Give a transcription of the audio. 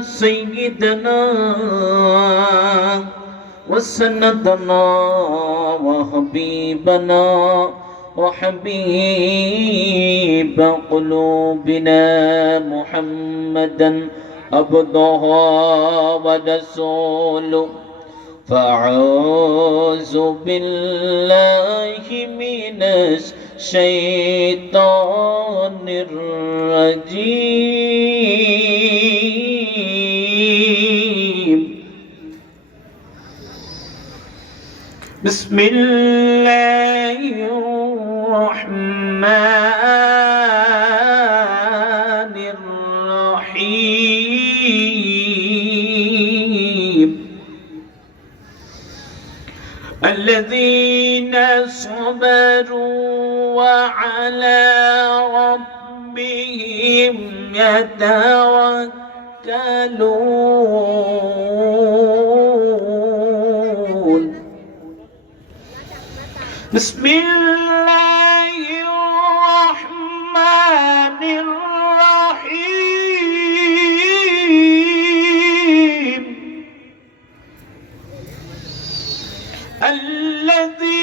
سيدنا وسندنا وحبيبنا وحبيب قلوبنا محمدا عبده ورسوله فأعوذ بالله من الشيطان الرجيم بسم الله الرحمن الرحيم الذين صبروا وعلى ربهم يتوكلون بسم الله الرحمن الرحيم الذين